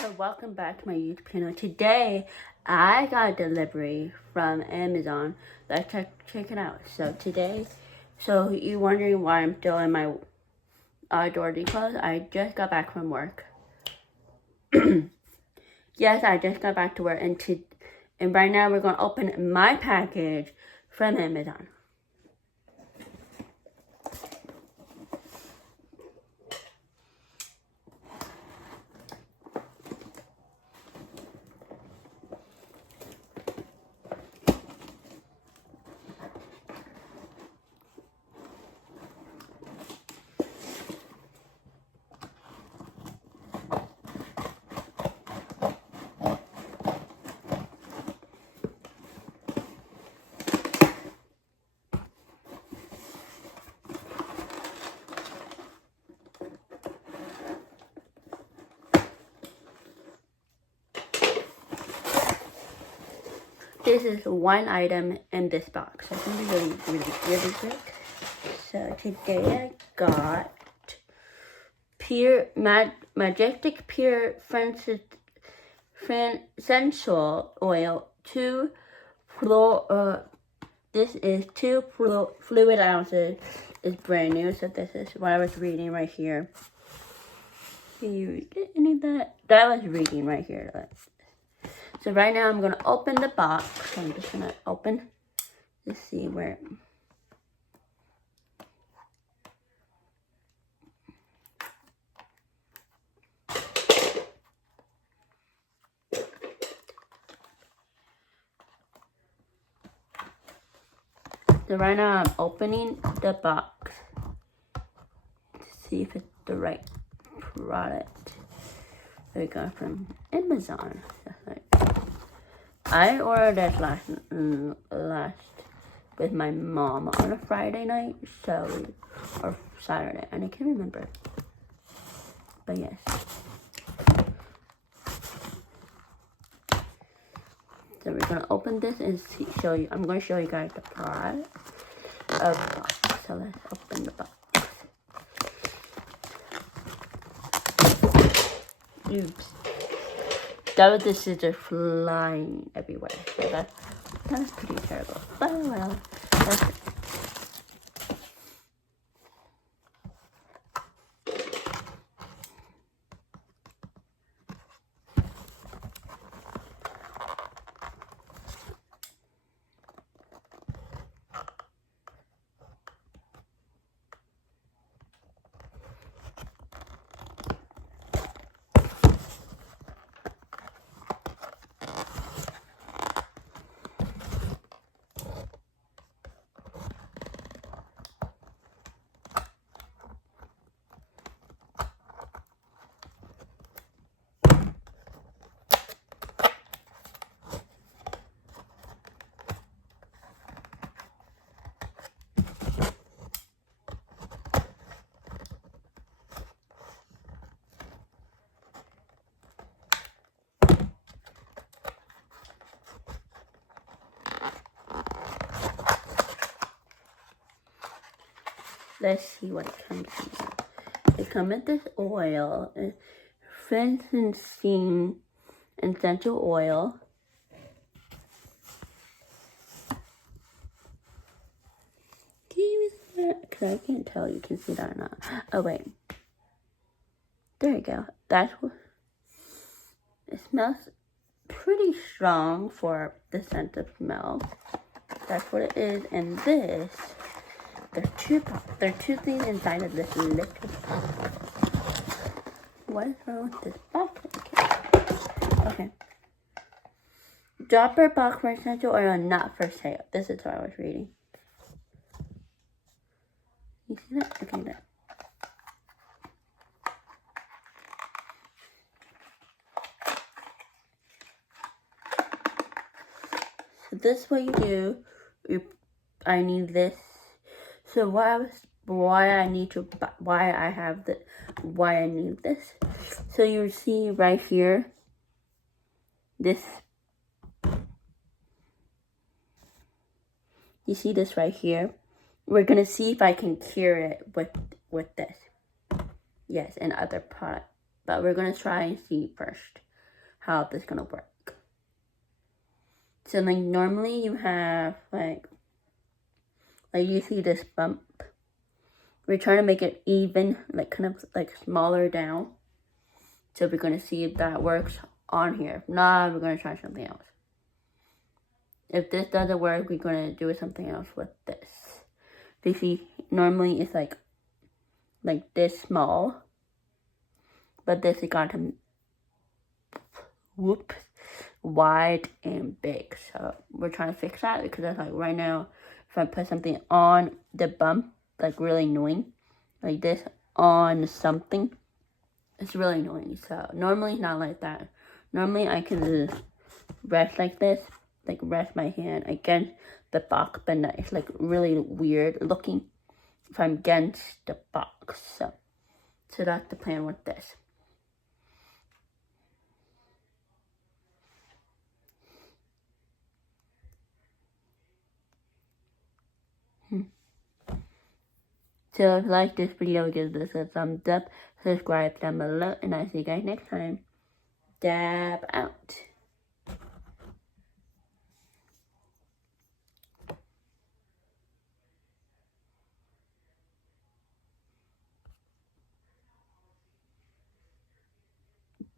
So welcome back to my YouTube channel. Today, I got a delivery from Amazon. Let's check it out. So you're wondering why I'm still in my outdoorsy clothes? I just got back from work. Yes, I just got back to work, and right now we're going to open my package from Amazon. This is one item in this box. It's going to be really quick. So today I got Majestic Pure Essential Oil, this is 2 fluid ounces. It's brand new, so this is what I was reading right here. Can you read any of that? That was reading right here. So right now I'm going to open the box. I'm just going to open to see where... So right now I'm opening the box to see if it's the right product. We got from Amazon. I ordered this last with my mom on a Friday night, or Saturday, and I can't remember. But yes. So we're gonna open this and show you. I'm gonna show you guys the product of the box. So let's open the box. Oops. That was the scissors flying everywhere. So that's pretty terrible. But well, that's it. Let's see what it comes in. It comes with this oil, frankincense essential oil. Can you see that? Because I can't tell you can see that or not. Oh wait, there you go. That's what it smells. Pretty strong for the scent of smell. That's what it is. And this. There are two things inside of this liquid. What is wrong with this box? Okay. Dropper box for essential oil, not for sale. This is what I was reading. You see that? Okay, there. So this is what you do. I need this. So why I need this. So you see right here, this, you see this right here? We're gonna see if I can cure it with this. Yes, and other product. But we're gonna try and see first. how this is gonna work. So like normally you have like you see this bump. We're trying to make it even, like kind of like smaller down. So we're gonna see if that works on here. If not, we're gonna try something else. If this doesn't work, we're gonna do something else with this. You see, normally it's like this small, but this is got to wide and big. So we're trying to fix that because that's like right now, if I put something on the bump, like really annoying, like this on something, it's really annoying. So normally it's not like that. Normally I can just rest like this, like rest my hand against the box, but no, it's like really weird looking if I'm against the box. So that's the plan with this. So if you like this video, give this a thumbs up, subscribe down below, and I'll see you guys next time. Dab out.